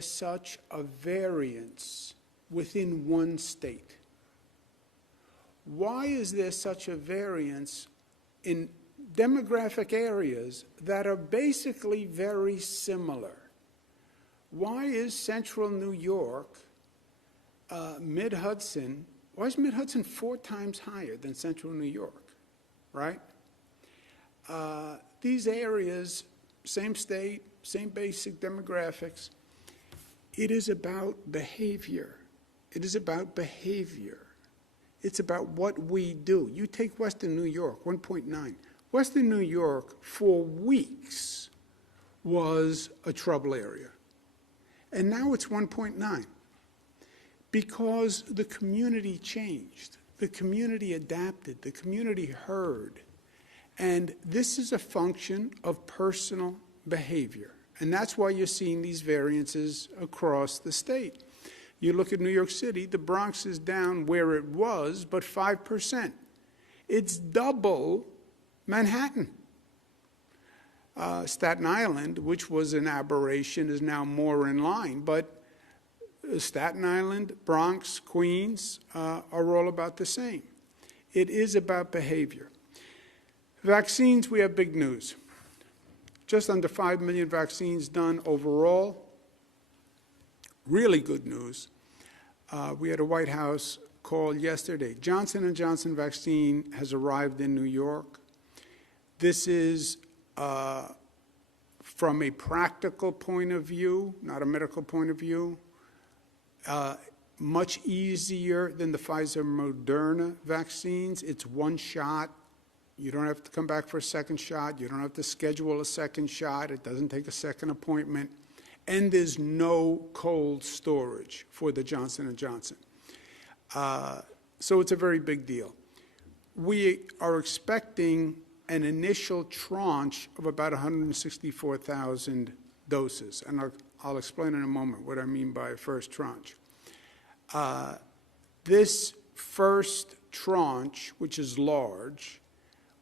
such a variance within one state? Why is there such a variance in demographic areas that are basically very similar? Why is central New York, Mid-Hudson, why is Mid-Hudson 4 times higher than central New York, right? These areas, same state, same basic demographics. It is about behavior. It is about behavior. It's about what we do. You take Western New York, 1.9. Western New York, for weeks, was a trouble area. And now it's 1.9 because the community changed. The community adapted. The community heard. And this is a function of personal behavior. And that's why you're seeing these variances across the state. You look at New York City, the Bronx is down where it was, but 5%. It's double Manhattan. Staten Island, which was an aberration, is now more in line. But Staten Island, Bronx, Queens are all about the same. It is about behavior. Vaccines, we have big news. Just under 5 million vaccines done overall. Really good news. We had a White House call yesterday. Johnson & Johnson vaccine has arrived in New York. This is, from a practical point of view, not a medical point of view, much easier than the Pfizer-Moderna vaccines. It's one shot. You don't have to come back for a second shot. You don't have to schedule a second shot. It doesn't take a second appointment. And there's no cold storage for the Johnson & Johnson. So it's a very big deal. We are expecting an initial tranche of about 164,000 doses. And I'll explain in a moment what I mean by a first tranche. This first tranche, which is large,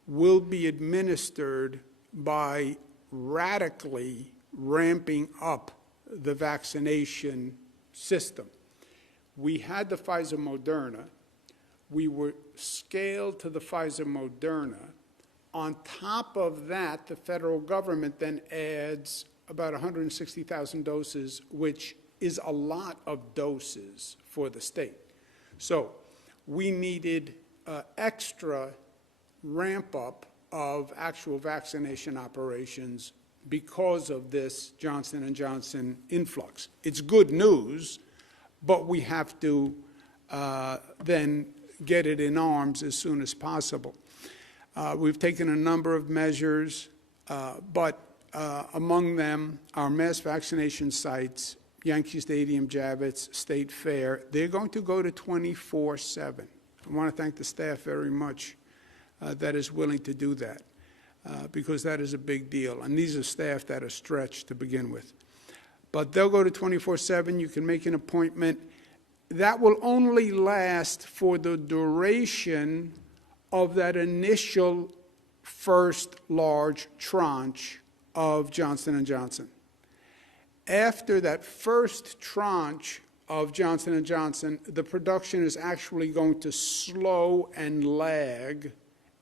will be administered by radically ramping up the vaccination system. We had the Pfizer-Moderna. We were scaled to the Pfizer-Moderna. On top of that, the federal government then adds about 160,000 doses, which is a lot of doses for the state. So we needed extra ramp up of actual vaccination operations because of this Johnson & Johnson influx. It's good news, but we have to then get it in arms as soon as possible. We've taken a number of measures, but among them, our mass vaccination sites, Yankee Stadium, Javits, State Fair, they're going to go to 24/7. I want to thank the staff very much that is willing to do that, because that is a big deal. And these are staff that are stretched to begin with. But they'll go to 24/7. You can make an appointment. That will only last for the duration of that initial first large tranche of Johnson & Johnson. After that first tranche of Johnson & Johnson, the production is actually going to slow and lag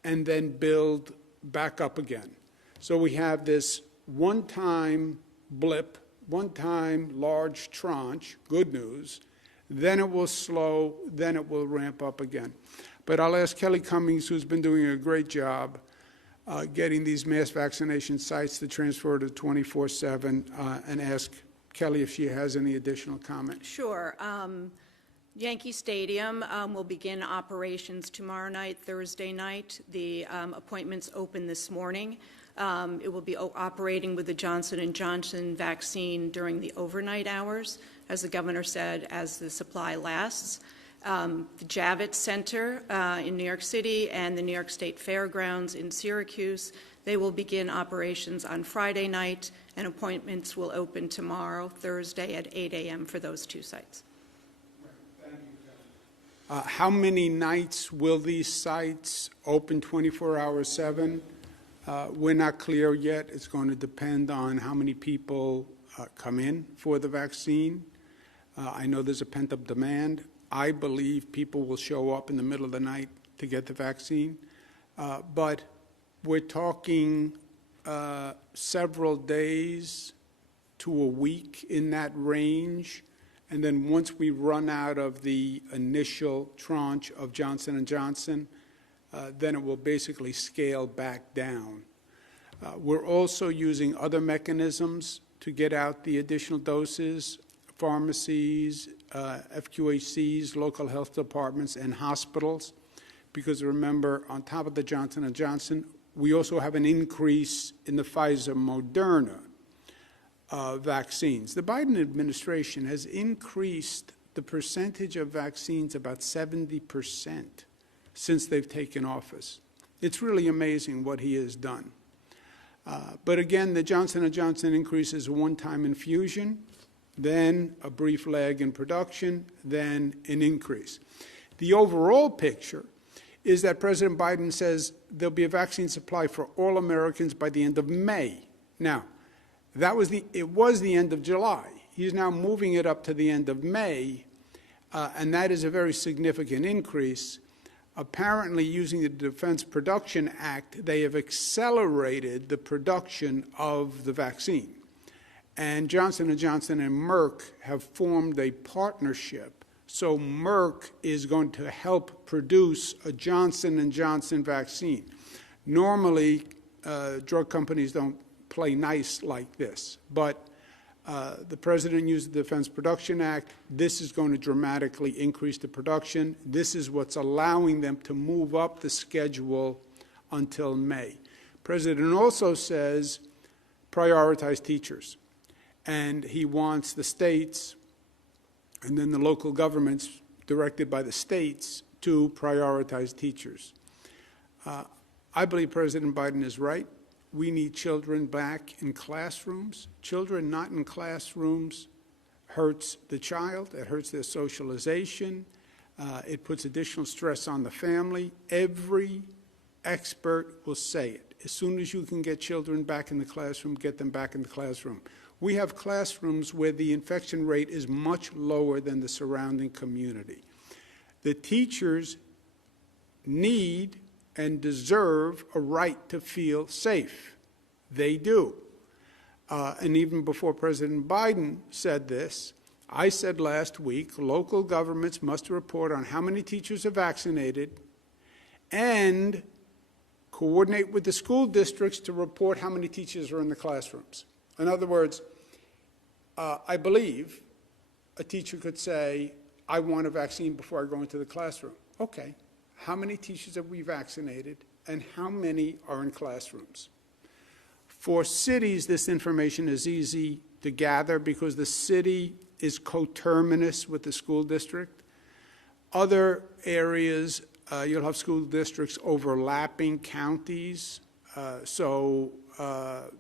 and then build back up again. So we have this one-time blip, one-time large tranche, good news, then it will slow, then it will ramp up again. But I'll ask Kelly Cummings, who's been doing a great job getting these mass vaccination sites to transfer to 24/7, and ask Kelly if she has any additional comment. Sure. Yankee Stadium will begin operations tomorrow night, Thursday night. The appointments open this morning. It will be operating with the Johnson & Johnson vaccine during the overnight hours, as the governor said, as the supply lasts. The Javits Center in New York City and the New York State Fairgrounds in Syracuse, they will begin operations on Friday night, and appointments will open tomorrow, Thursday at 8 a.m. for those two sites. How many nights will these sites open 24 hours 7? We're not clear yet. It's going to depend on how many people come in for the vaccine. I know there's a pent-up demand. I believe people will show up in the middle of the night to get the vaccine. But we're talking several days to a week in that range. And then once we run out of the initial tranche of Johnson & Johnson, then it will basically scale back down. We're also using other mechanisms to get out the additional doses, pharmacies, FQHCs, local health departments, and hospitals. Because remember, on top of the Johnson & Johnson, we also have an increase in the Pfizer-Moderna vaccines. The Biden administration has increased the percentage of vaccines about 70% since they've taken office. It's really amazing what he has done. But again, the Johnson & Johnson increase is a one-time infusion, then a brief lag in production, then an increase. The overall picture is that President Biden says there'll be a vaccine supply for all Americans by the end of May. Now, it was the end of July. He's now moving it up to the end of May, and that is a very significant increase. Apparently, using the Defense Production Act, they have accelerated the production of the vaccine. And Johnson & Johnson and Merck have formed a partnership. So Merck is going to help produce a Johnson & Johnson vaccine. Normally, drug companies don't play nice like this, but the president used the Defense Production Act. This is going to dramatically increase the production. This is what's allowing them to move up the schedule until May. The president also says prioritize teachers, and he wants the states and then the local governments directed by the states to prioritize teachers. I believe President Biden is right. We need children back in classrooms. Children not in classrooms hurts the child. It hurts their socialization. It puts additional stress on the family. Every expert will say it. As soon as you can get children back in the classroom, get them back in the classroom. We have classrooms where the infection rate is much lower than the surrounding community. The teachers need and deserve a right to feel safe. They do. And even before President Biden said this, I said last week, local governments must report on how many teachers are vaccinated and coordinate with the school districts to report how many teachers are in the classrooms. In other words, I believe a teacher could say, I want a vaccine before I go into the classroom. Okay. How many teachers have we vaccinated, and how many are in classrooms? For cities, this information is easy to gather because the city is coterminous with the school district. Other areas, you'll have school districts overlapping counties, so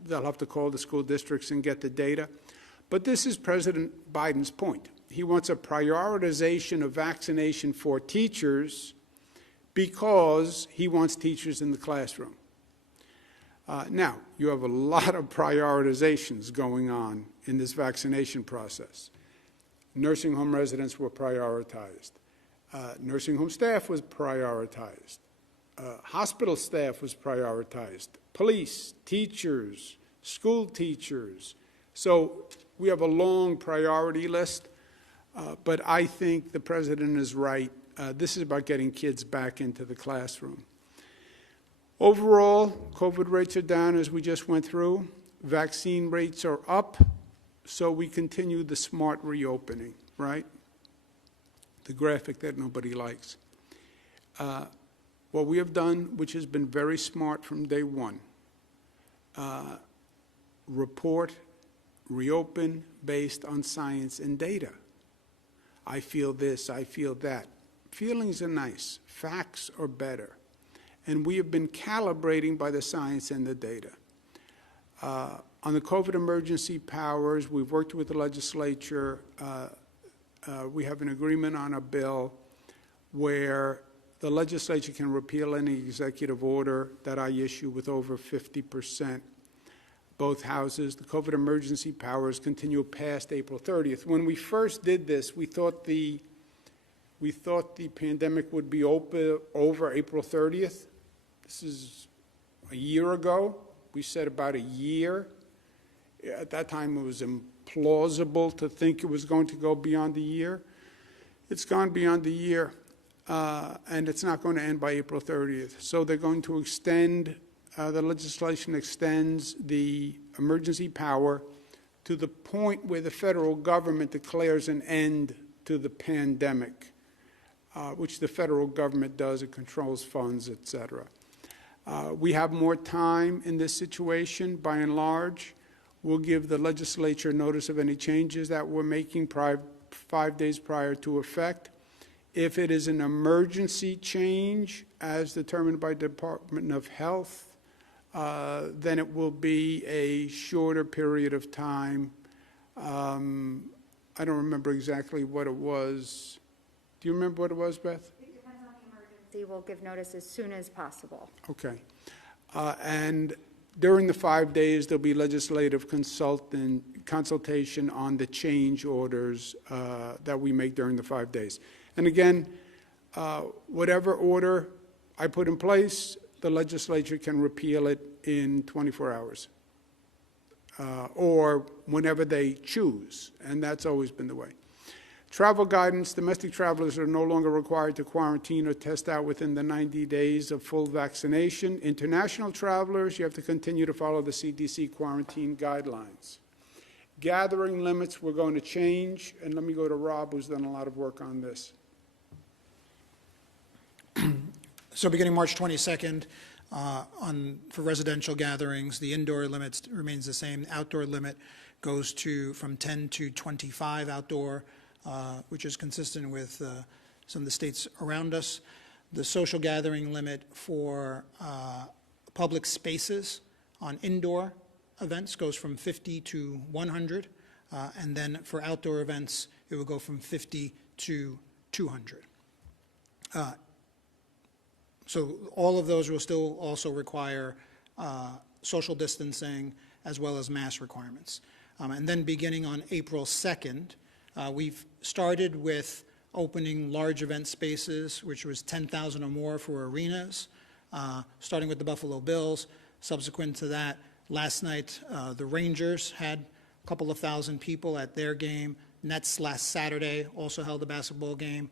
they'll have to call the school districts and get the data. But this is President Biden's point. He wants a prioritization of vaccination for teachers because he wants teachers in the classroom. Now, you have a lot of prioritizations going on in this vaccination process. Nursing home residents were prioritized. Nursing home staff was prioritized. Hospital staff was prioritized. Police, teachers, school teachers. So we have a long priority list, but I think the president is right. This is about getting kids back into the classroom. Overall, COVID rates are down as we just went through. Vaccine rates are up, so we continue the smart reopening, right? The graphic that nobody likes. What we have done, which has been very smart from day one, report, reopen based on science and data. I feel this, I feel that. Feelings are nice, facts are better. And we have been calibrating by the science and the data. On the COVID emergency powers, we've worked with the legislature. We have an agreement on a bill where the legislature can repeal any executive order that I issue with over 50%. both houses. The COVID emergency powers continue past April 30th. When we first did this, we thought the pandemic would be over April 30th. This is a year ago. We said about a year. At that time, it was implausible to think it was going to go beyond a year. It's gone beyond a year, and it's not going to end by April 30th. So they're going to extend, the legislation extends the emergency power to the point where the federal government declares an end to the pandemic, which the federal government does. It controls funds, et cetera. We have more time in this situation, by and large. We'll give the legislature notice of any changes that we're making 5 days prior to effect. If it is an emergency change, as determined by the Department of Health, then it will be a shorter period of time. I don't remember exactly what it was. Do you remember what it was, Beth? It depends on the emergency. We'll give notice as soon as possible. Okay. And during the 5 days, there'll be legislative consultation on the change orders that we make during the 5 days. And again, whatever order I put in place, the legislature can repeal it in 24 hours or whenever they choose, and that's always been the way. Travel guidance: domestic travelers are no longer required to quarantine or test out within the 90 days of full vaccination. International travelers, you have to continue to follow the CDC quarantine guidelines. Gathering limits, we're going to change, and let me go to Rob, who's done a lot of work on this. So beginning March 22nd, for residential gatherings, the indoor limit remains the same. The outdoor limit goes from 10 to 25 outdoor, which is consistent with some of the states around us. The social gathering limit for public spaces on indoor events goes from 50 to 100, and then for outdoor events, it will go from 50 to 200. So all of those will still also require social distancing as well as mask requirements. And then beginning on April 2nd, we've started with opening large event spaces, which was 10,000 or more for arenas, starting with the Buffalo Bills. Subsequent to that, last night, the Rangers had a couple of thousand people at their game. Nets last Saturday also held a basketball game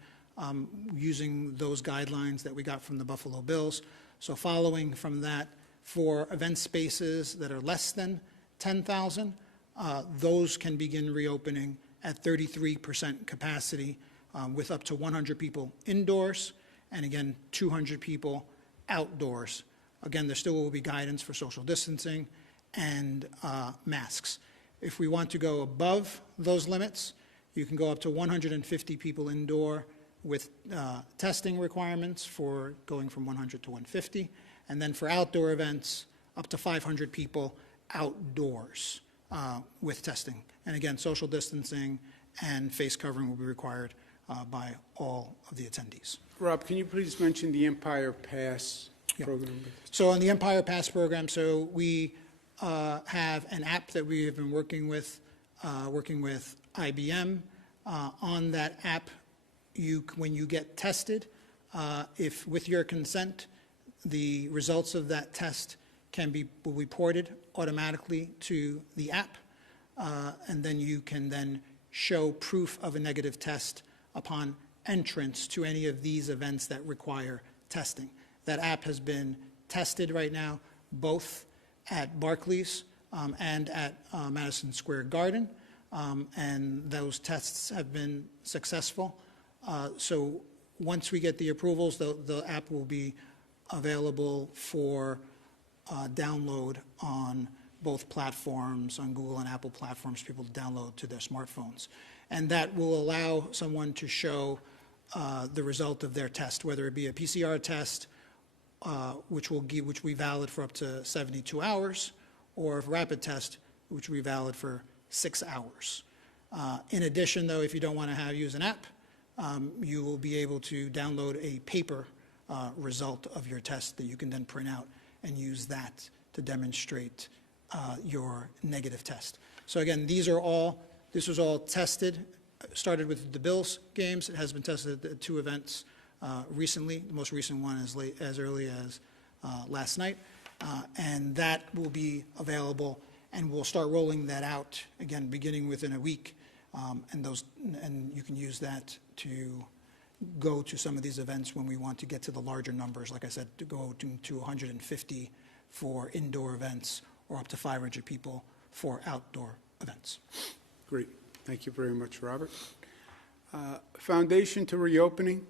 using those guidelines that we got from the Buffalo Bills. So following from that, for event spaces that are less than 10,000, those can begin reopening at 33% capacity with up to 100 people indoors and, again, 200 people outdoors. Again, there still will be guidance for social distancing and masks. If we want to go above those limits, you can go up to 150 people indoor with testing requirements for going from 100 to 150. And then for outdoor events, up to 500 people outdoors with testing. And again, social distancing and face covering will be required by all of the attendees. Rob, can you please mention the Empire Pass program? So on the Empire Pass program, so we have an app that we have been working with IBM. On that app, when you get tested, if with your consent, the results of that test will be reported automatically to the app, and then you can then show proof of a negative test upon entrance to any of these events that require testing. That app has been tested right now, both at Barclays and at Madison Square Garden, and those tests have been successful. So once we get the approvals, the app will be available for download on both platforms, on Google and Apple platforms, people to download to their smartphones. And that will allow someone to show the result of their test, whether it be a PCR test, which will be valid for up to 72 hours, or a rapid test, which will be valid for 6 hours. In addition, though, if you don't want to use an app, you will be able to download a paper result of your test that you can then print out and use that to demonstrate your negative test. So again, this was all tested, started with the Bills games. It has been tested at 2 events recently. The most recent one as early as last night. And that will be available, and we'll start rolling that out, again, beginning within a week. And you can use that to go to some of these events when we want to get to the larger numbers, like I said, to go to 150 for indoor events or up to 500 people for outdoor events. Great. Thank you very much, Robert. Foundation to reopening.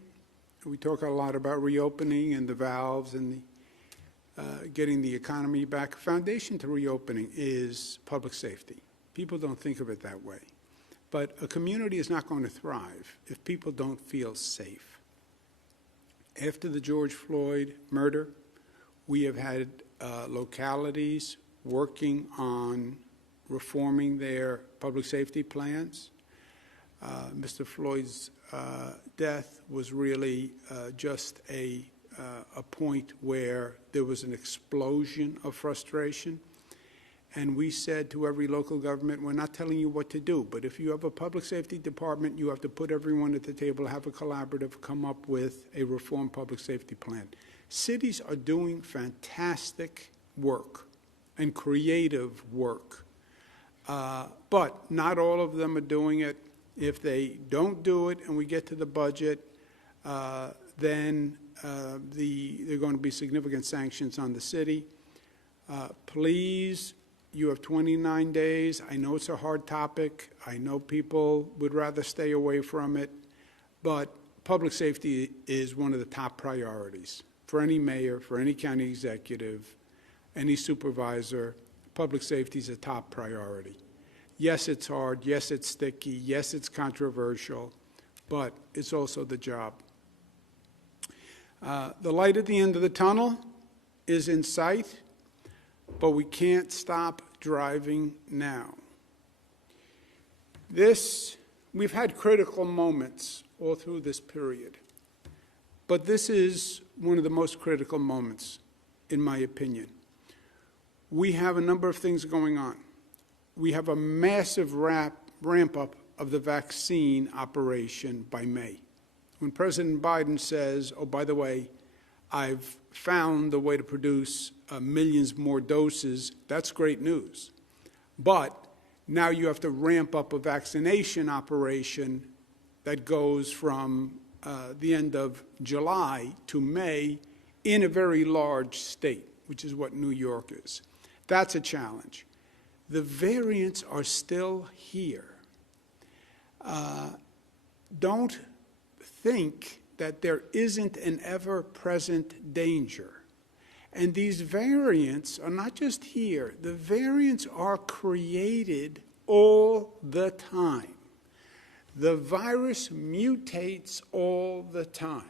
We talk a lot about reopening and the valves and getting the economy back. Foundation to reopening is public safety. People don't think of it that way. But a community is not going to thrive if people don't feel safe. After the George Floyd murder, we have had localities working on reforming their public safety plans. Mr. Floyd's death was really just a point where there was an explosion of frustration. And we said to every local government, we're not telling you what to do, but if you have a public safety department, you have to put everyone at the table, have a collaborative, come up with a reformed public safety plan. Cities are doing fantastic work and creative work, but not all of them are doing it. If they don't do it and we get to the budget, then there are going to be significant sanctions on the city. Please, you have 29 days. I know it's a hard topic. I know people would rather stay away from it, but public safety is one of the top priorities for any mayor, for any county executive, any supervisor. Public safety is a top priority. Yes, it's hard. Yes, it's sticky. Yes, it's controversial, but it's also the job. The light at the end of the tunnel is in sight, but we can't stop driving now. We've had critical moments all through this period, but this is one of the most critical moments, in my opinion. We have a number of things going on. We have a massive ramp up of the vaccine operation by May. When President Biden says, oh, by the way, I've found a way to produce millions more doses, that's great news. But now you have to ramp up a vaccination operation that goes from the end of July to May in a very large state, which is what New York is. That's a challenge. The variants are still here. Don't think that there isn't an ever-present danger. And these variants are not just here. The variants are created all the time. The virus mutates all the time.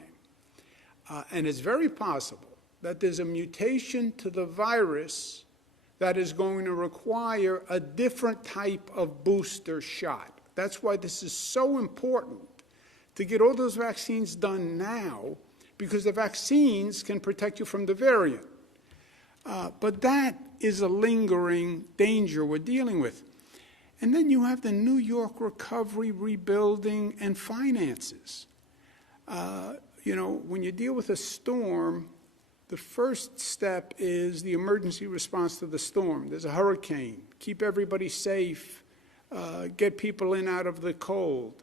And it's very possible that there's a mutation to the virus that is going to require a different type of booster shot. That's why this is so important to get all those vaccines done now, because the vaccines can protect you from the variant. But that is a lingering danger we're dealing with. And then you have the New York recovery, rebuilding, and finances. When you deal with a storm, the first step is the emergency response to the storm. There's a hurricane. Keep everybody safe. Get people in out of the cold.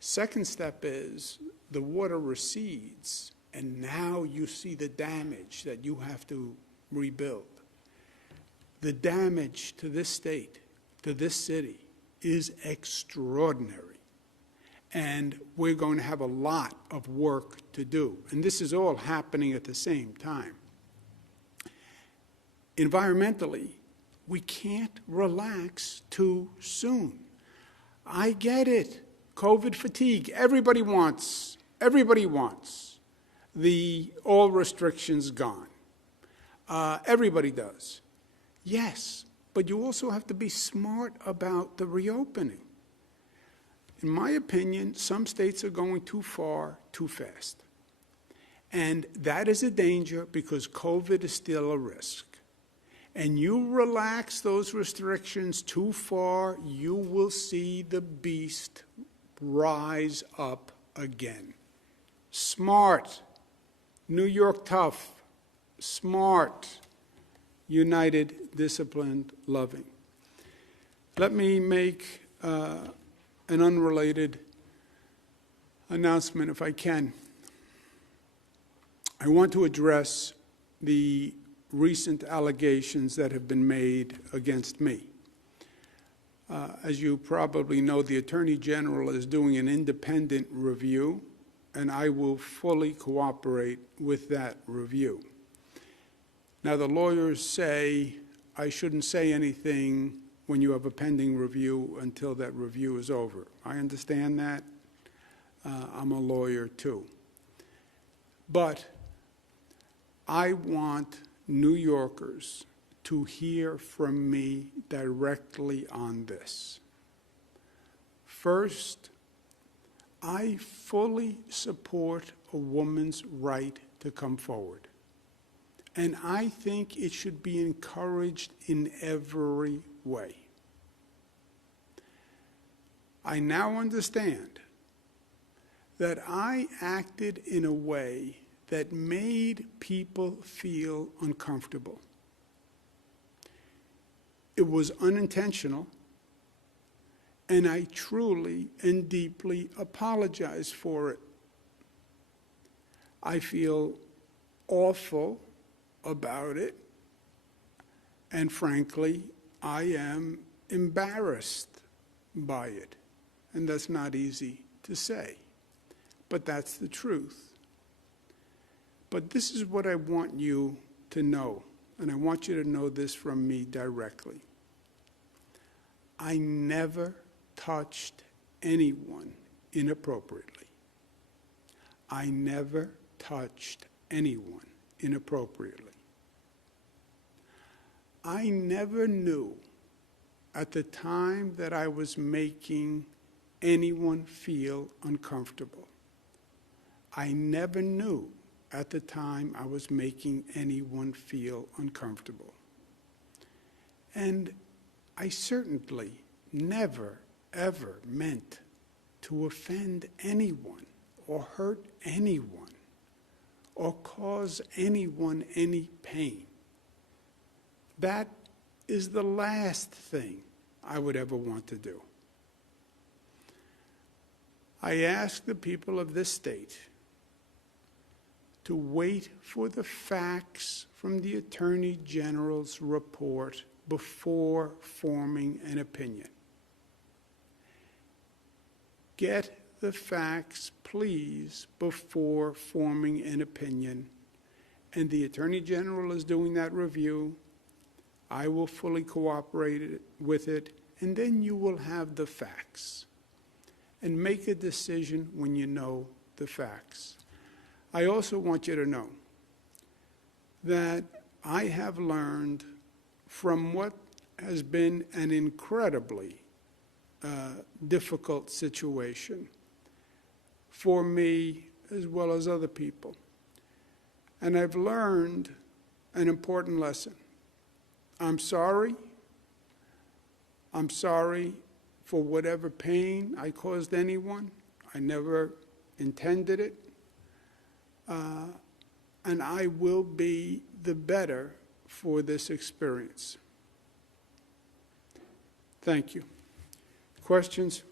Second step is the water recedes, and now you see the damage that you have to rebuild. The damage to this state, to this city, is extraordinary. And we're going to have a lot of work to do. And this is all happening at the same time. Environmentally, we can't relax too soon. I get it. COVID fatigue. Everybody wants all restrictions gone. Everybody does. Yes, but you also have to be smart about the reopening. In my opinion, some states are going too far, too fast. And that is a danger because COVID is still a risk. and you relax those restrictions too far, you will see the beast rise up again. Smart, New York tough, smart, united, disciplined, loving. Let me make an unrelated announcement, if I can. I want to address the recent allegations that have been made against me. As you probably know, the Attorney General is doing an independent review, and I will fully cooperate with that review. Now, the lawyers say I shouldn't say anything when you have a pending review until that review is over. I understand that. I'm a lawyer, too. But I want New Yorkers to hear from me directly on this. First, I fully support a woman's right to come forward. And I think it should be encouraged in every way. I now understand that I acted in a way that made people feel uncomfortable. It was unintentional, and I truly and deeply apologize for it. I feel awful about it, and frankly, I am embarrassed by it, and that's not easy to say, but that's the truth. But this is what I want you to know, and I want you to know this from me directly. I never touched anyone inappropriately. I never touched anyone inappropriately. I never knew at the time that I was making anyone feel uncomfortable. I never knew at the time I was making anyone feel uncomfortable. And I certainly never, ever meant to offend anyone or hurt anyone or cause anyone any pain. That is the last thing I would ever want to do. I ask the people of this state to wait for the facts from the Attorney General's report before forming an opinion. Get the facts, please, before forming an opinion. And the Attorney General is doing that review. I will fully cooperate with it, and then you will have the facts. And make a decision when you know the facts. I also want you to know that I have learned from what has been an incredibly difficult situation for me as well as other people. And I've learned an important lesson. I'm sorry. I'm sorry for whatever pain I caused anyone. I never intended it. And I will be the better for this experience. Thank you. Questions?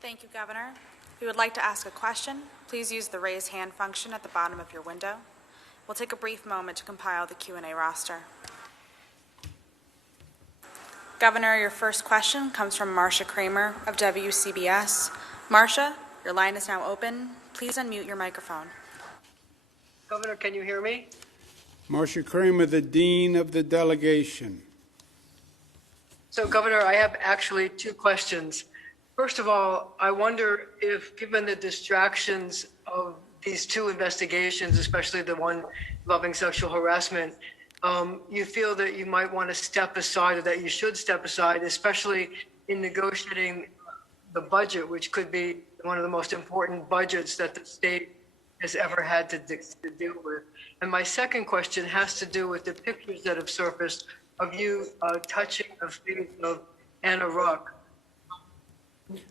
Thank you, Governor. If you would like to ask a question, please use the raise hand function at the bottom of your window. We'll take a brief moment to compile the Q&A roster. Governor, your first question comes from Marcia Kramer of WCBS. Marcia, your line is now open. Please unmute your microphone. Governor, can you hear me? Marcia Kramer, the Dean of the Delegation. So, Governor, I have actually two questions. First of all, I wonder if, given the distractions of these two investigations, especially the one involving sexual harassment, you feel that you might want to step aside, or that you should step aside, especially in negotiating the budget, which could be one of the most important budgets that the state has ever had to deal with. And my second question has to do with the pictures that have surfaced of you touching the face of Anna Ruck.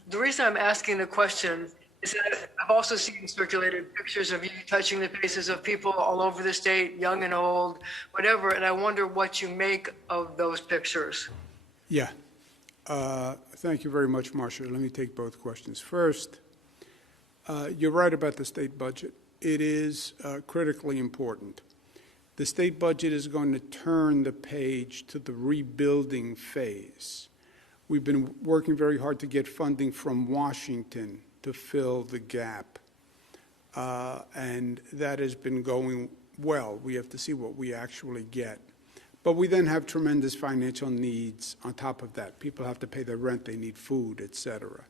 The reason I'm asking the question is that I've also seen circulated pictures of you touching the faces of people all over the state, young and old, whatever, and I wonder what you make of those pictures. Yeah. Thank you very much, Marcia. Let me take both questions. First, you're right about the state budget. It is critically important. The state budget is going to turn the page to the rebuilding phase. We've been working very hard to get funding from Washington to fill the gap, and that has been going well. We have to see what we actually get. But we then have tremendous financial needs on top of that. People have to pay their rent, they need food, et cetera.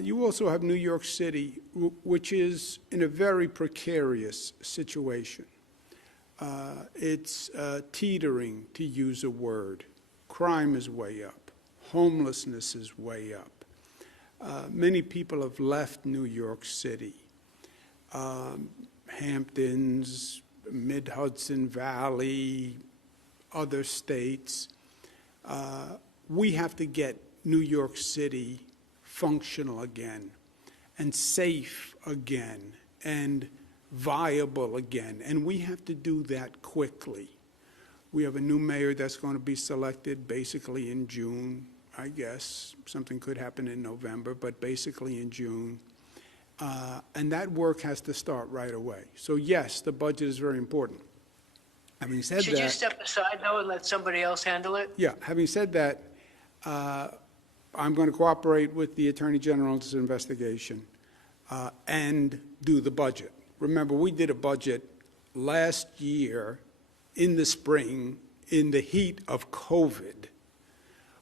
You also have New York City, which is in a very precarious situation. It's teetering, to use a word. Crime is way up. Homelessness is way up. Many people have left New York City. Hamptons, Mid-Hudson Valley, other states. We have to get New York City functional again and safe again and viable again. And we have to do that quickly. We have a new mayor that's going to be selected basically in June, I guess. Something could happen in November, but basically in June. And that work has to start right away. So yes, the budget is very important. Having said Should that, you step aside, though, and let somebody else handle it? yeah, having said that, I'm going to cooperate with the Attorney General's investigation and do the budget. Remember, we did a budget last year in the spring in the heat of COVID,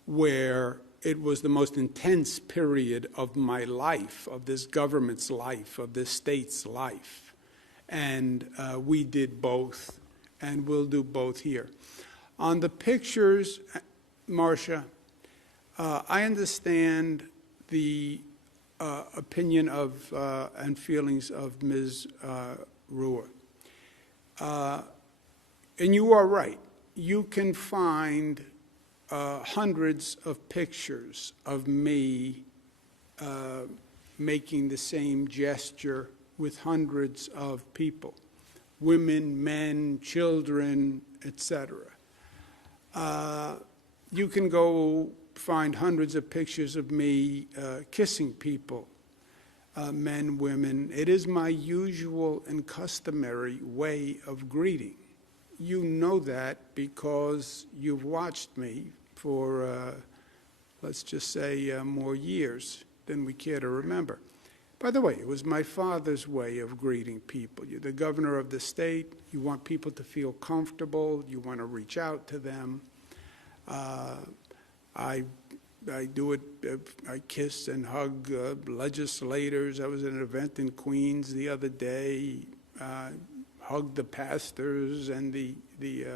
where it was the most intense period of my life, of this government's life, of this state's life. And we did both, and we'll do both here. On the pictures, Marcia, I understand the opinion of and feelings of Ms. Ruhr. And you are right. You can find hundreds of pictures of me making the same gesture with hundreds of people, women, men, children, etc. You can go find hundreds of pictures of me kissing people, men, women. It is my usual and customary way of greeting. You know that because you've watched me for, let's just say, more years than we care to remember. By the way, it was my father's way of greeting people. You're the governor of the state. You want people to feel comfortable. You want to reach out to them. I do it. I kiss and hug legislators. I was at an event in Queens the other day. Hugged the pastors and the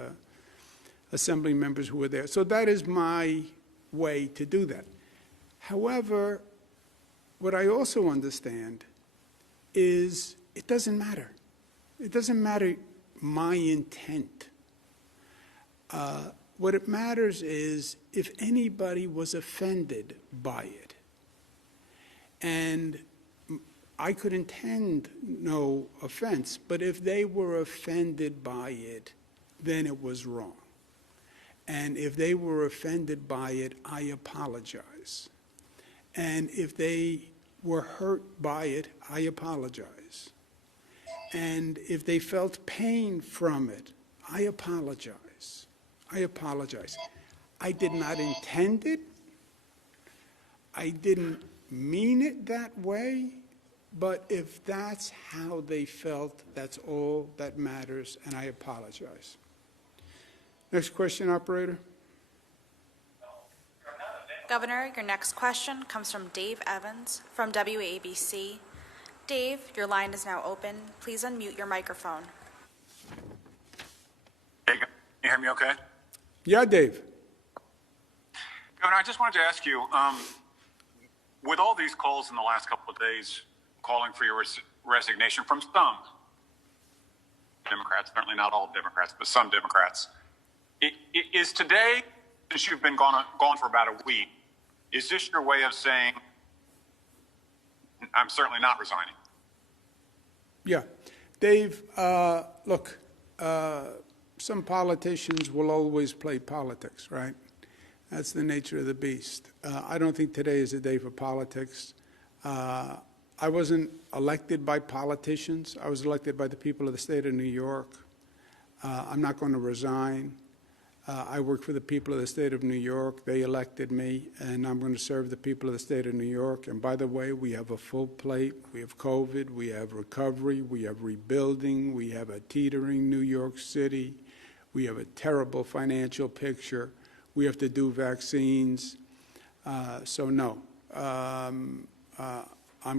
assembly members who were there. So that is my way to do that. However, what I also understand is it doesn't matter. It doesn't matter my intent. What it matters is if anybody was offended by it. And I could intend no offense, but if they were offended by it, then it was wrong. And if they were offended by it, I apologize. And if they were hurt by it, I apologize. And if they felt pain from it, I apologize. I apologize. I did not intend it. I didn't mean it that way. But if that's how they felt, that's all that matters, and I apologize. Next question, operator. Governor, your next question comes from Dave Evans from WABC. Dave, your line is now open. Please unmute your microphone. Hey, can you hear me okay? Yeah, Dave. Governor, I just wanted to ask you, with all these calls in the last couple of days calling for your resignation from some Democrats, certainly not all Democrats, but some Democrats. Is today, since you've been gone for about a week, is this your way of saying, I'm certainly not resigning? Yeah. Dave, look, some politicians will always play politics, right? That's the nature of the beast. I don't think today is a day for politics. I wasn't elected by politicians. I was elected by the people of the state of New York. I'm not going to resign. I work for the people of the state of New York. They elected me, and I'm going to serve the people of the state of New York. And by the way, we have a full plate. We have COVID. We have recovery. We have rebuilding. We have a teetering New York City. We have a terrible financial picture. We have to do vaccines. So no, I'm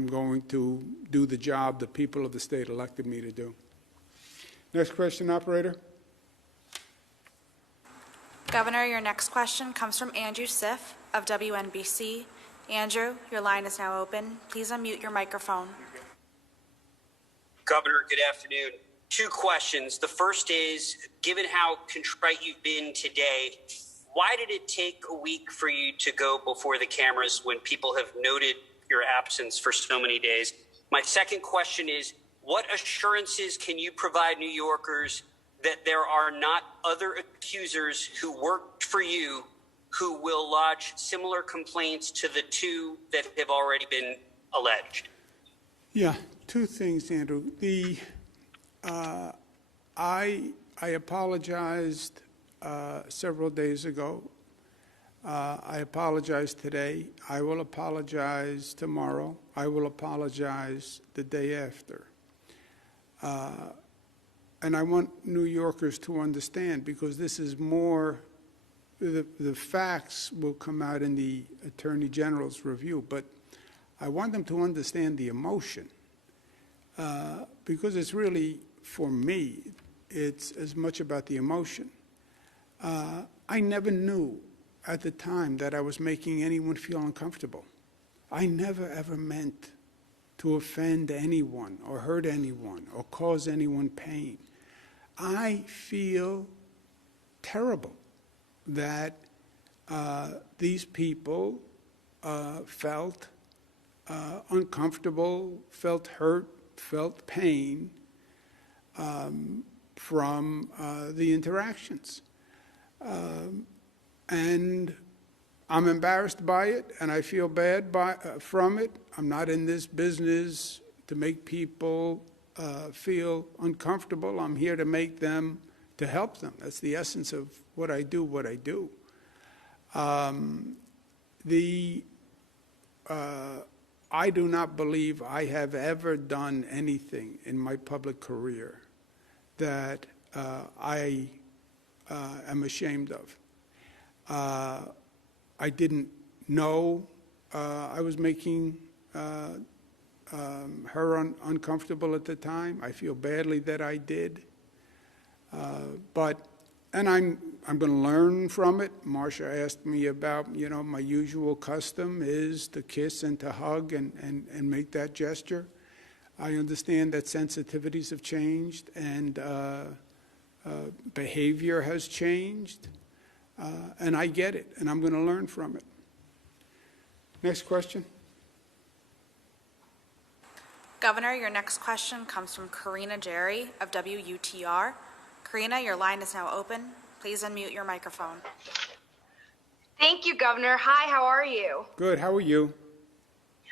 going to do the job the people of the state elected me to do. Next question, operator. Governor, your next question comes from Andrew Sif of WNBC. Andrew, your line is now open. Please unmute your microphone. Governor, good afternoon. Two questions. The first is, given how contrite you've been today, why did it take a week for you to go before the cameras when people have noted your absence for so many days? My second question is, what assurances can you provide New Yorkers that there are not other accusers who worked for you who will lodge similar complaints to the two that have already been alleged? Yeah, two things, Andrew. I apologized several days ago. I apologize today. I will apologize tomorrow. I will apologize the day after. And I want New Yorkers to understand, because this is more, the facts will come out in the Attorney General's review, but I want them to understand the emotion, because it's really, for me, it's as much about the emotion. I never knew at the time that I was making anyone feel uncomfortable. I never, ever meant to offend anyone or hurt anyone or cause anyone pain. I feel terrible that these people felt uncomfortable, felt hurt, felt pain from the interactions. And I'm embarrassed by it, and I feel bad from it. I'm not in this business to make people feel uncomfortable. I'm here to make them, to help them. That's the essence of what I do. I do not believe I have ever done anything in my public career that I am ashamed of. I didn't know I was making her uncomfortable at the time. I feel badly that I did. And I'm going to learn from it. Marcia asked me about, my usual custom is to kiss and to hug and make that gesture. I understand that sensitivities have changed and behavior has changed. And I get it, and I'm going to learn from it. Next question. Governor, your next question comes from Karina Jerry of WUTR. Karina, your line is now open. Please unmute your microphone. Thank you, Governor. Hi, how are you? Good. How are you?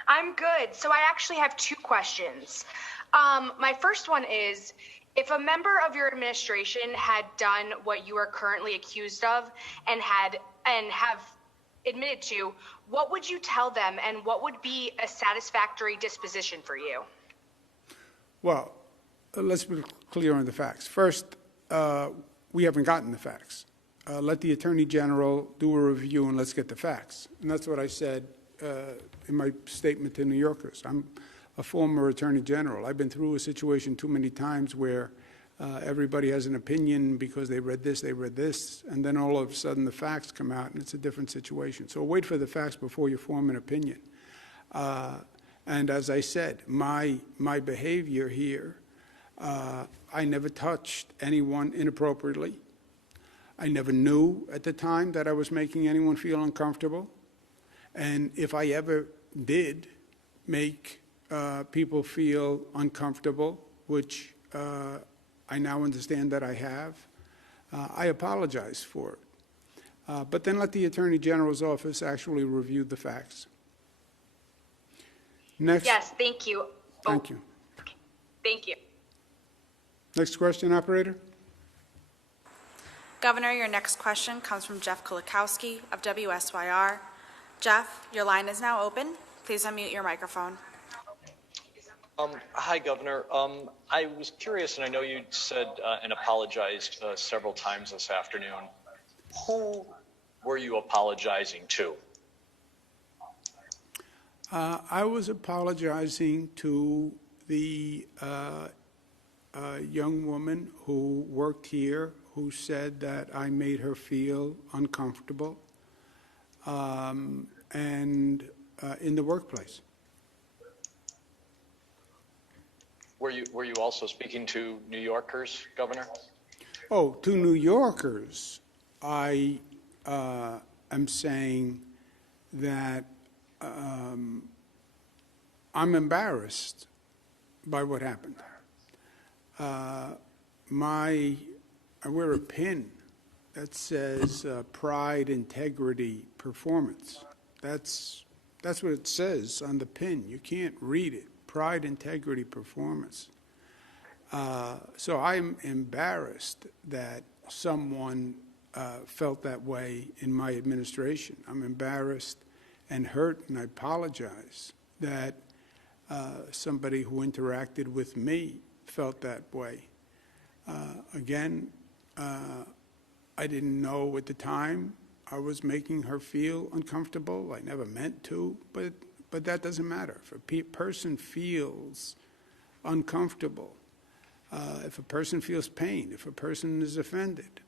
I'm good. So I actually have two questions. My first one is, if a member of your administration had done what you are currently accused of and have admitted to, what would you tell them, and what would be a satisfactory disposition for you? Well, let's be clear on the facts. First, we haven't gotten the facts. Let the Attorney General do a review and let's get the facts. And that's what I said in my statement to New Yorkers. I'm a former Attorney General. I've been through a situation too many times where everybody has an opinion because they read this, and then all of a sudden the facts come out and it's a different situation. So wait for the facts before you form an opinion. And as I said, my behavior here, I never touched anyone inappropriately. I never knew at the time that I was making anyone feel uncomfortable. And if I ever did make people feel uncomfortable, which I now understand that I have, I apologize for it. But then let the Attorney General's office actually review the facts. Next. Yes, thank you. Thank you. Okay. Thank you. Next question, operator. Governor, your next question comes from Jeff Kulikowski of WSYR. Jeff, your line is now open. Please unmute your microphone. Hi, Governor. I was curious, and I know you said and apologized several times this afternoon. Who were you apologizing to? I was apologizing to the young woman who worked here who said that I made her feel uncomfortable and in the workplace. Were you also speaking to New Yorkers, Governor? Oh, to New Yorkers, I am saying that I'm embarrassed by what happened. I wear a pin that says pride, integrity, performance. That's what it says on the pin. You can't read it. Pride, integrity, performance. So I'm embarrassed that someone felt that way in my administration. I'm embarrassed and hurt, and I apologize that somebody who interacted with me felt that way. Again, I didn't know at the time I was making her feel uncomfortable. I never meant to, but that doesn't matter. If a person feels uncomfortable, if a person feels pain, if a person is offended,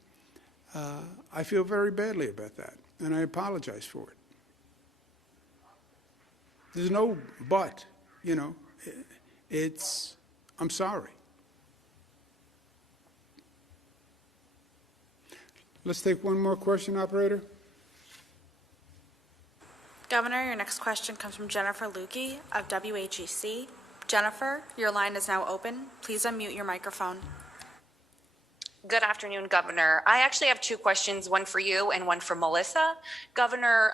I feel very badly about that, and I apologize for it. There's no but, you know. I'm sorry. Let's take one more question, operator. Governor, your next question comes from Jennifer Lukey of WHEC. Jennifer, your line is now open. Please unmute your microphone. Good afternoon, Governor. I actually have two questions, one for you and one for Melissa. Governor,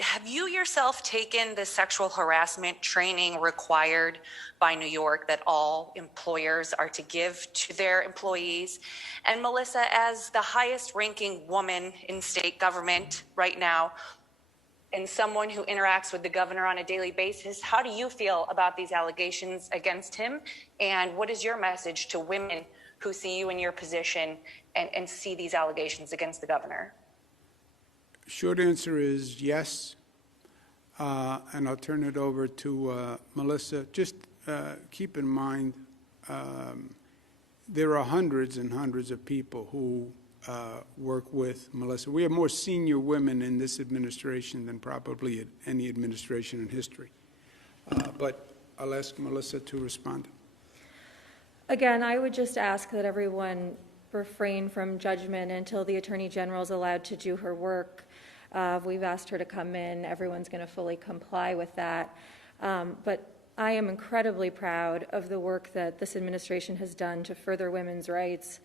have you yourself taken the sexual harassment training required by New York that all employers are to give to their employees? And Melissa, as the highest ranking woman in state government right now, and someone who interacts with the governor on a daily basis, how do you feel about these allegations against him? And what is your message to women who see you in your position and see these allegations against the governor? Short answer is yes, and I'll turn it over to Melissa. Just keep in mind there are hundreds and hundreds of people who work with Melissa. We have more senior women in this administration than probably any administration in history. But I'll ask Melissa to respond. Again, I would just ask that everyone refrain from judgment until the Attorney General is allowed to do her work. We've asked her to come in. Everyone's going to fully comply with that. But I am incredibly proud of the work that this administration has done to further women's rights,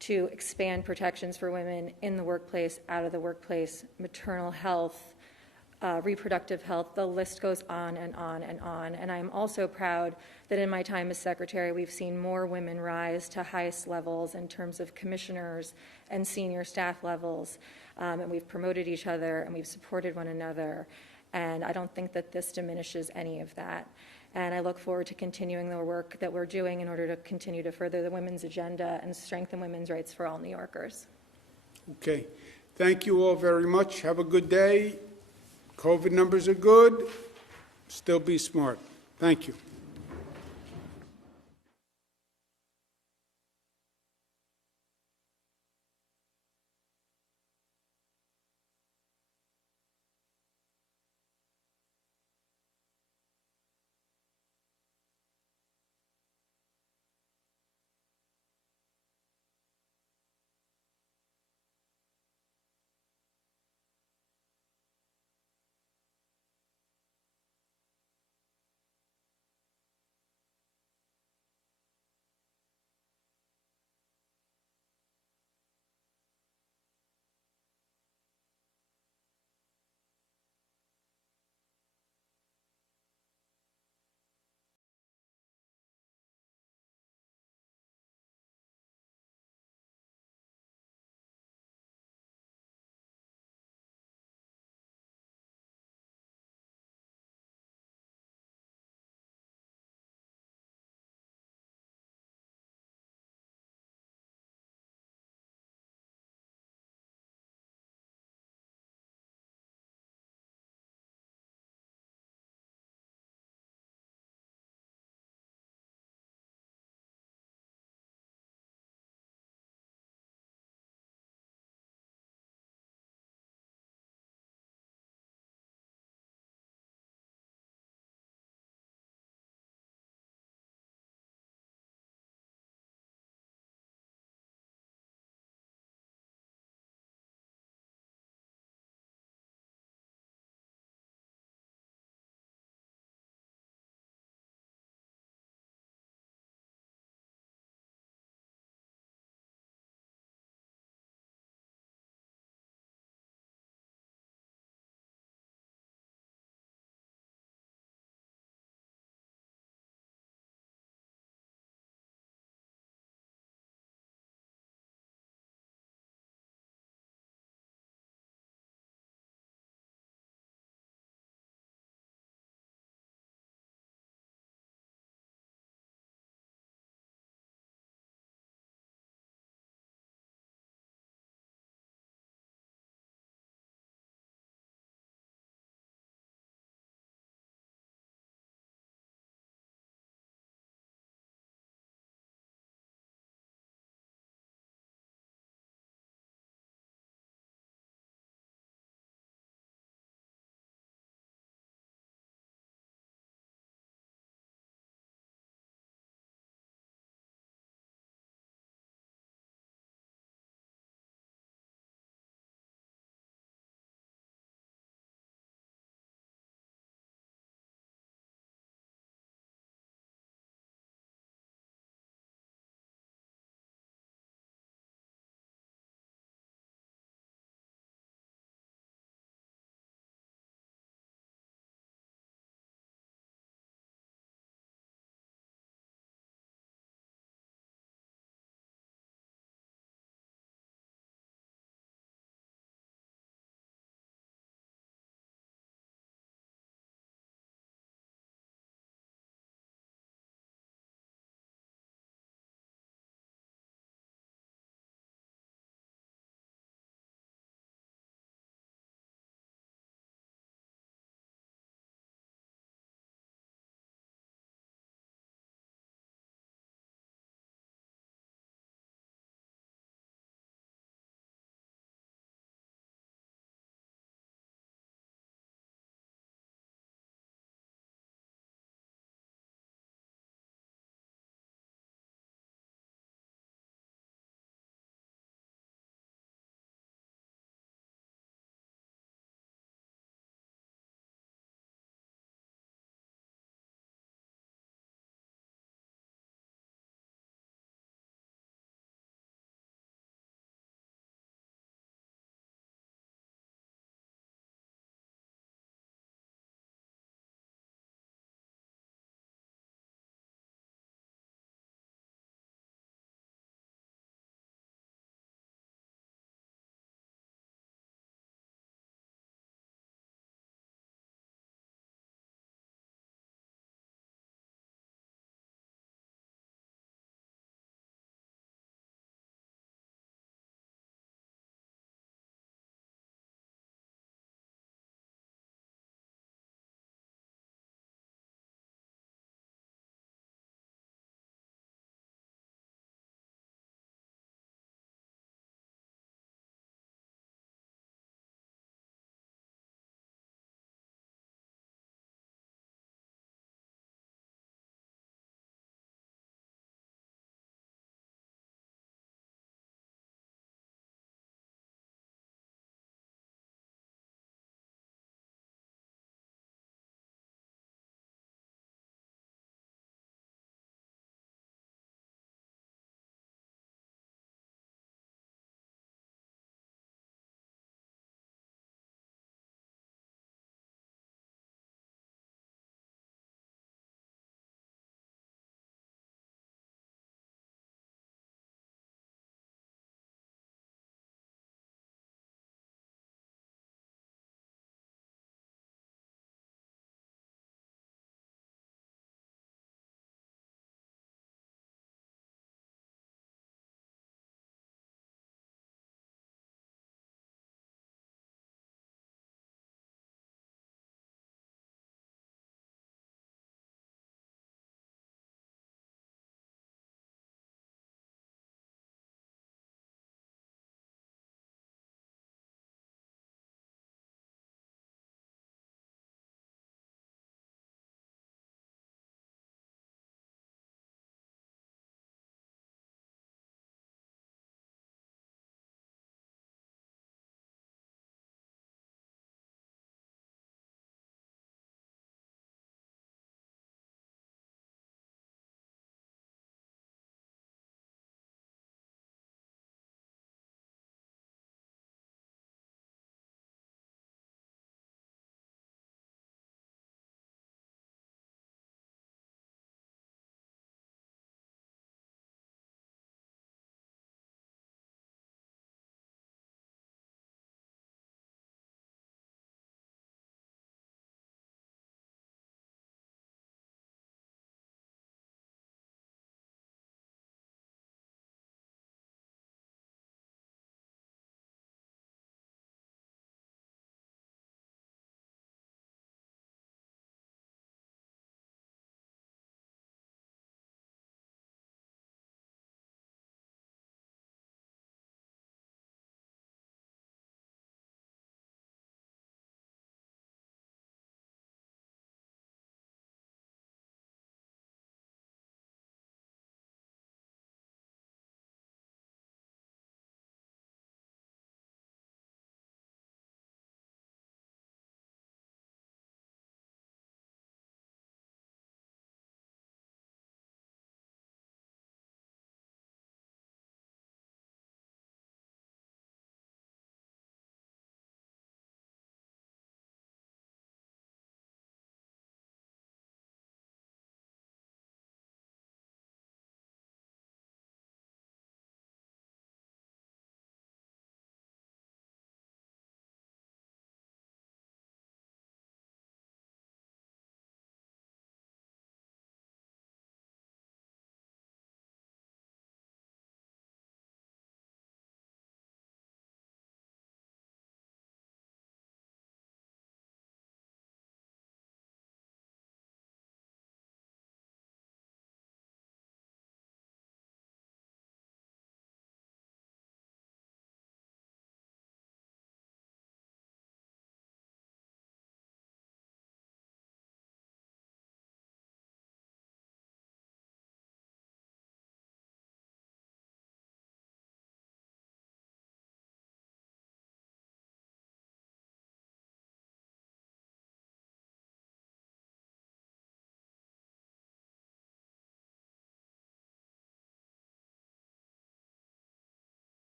to expand protections for women in the workplace, out of the workplace, maternal health, reproductive health. The list goes on and on and on. And I'm also proud that in my time as secretary, we've seen more women rise to highest levels in terms of commissioners and senior staff levels. And we've promoted each other and we've supported one another. And I don't think that this diminishes any of that. And I look forward to continuing the work that we're doing in order to continue to further the women's agenda and strengthen women's rights for all New Yorkers. Okay. Thank you all very much. Have a good day. COVID numbers are good. Still be smart. Thank you.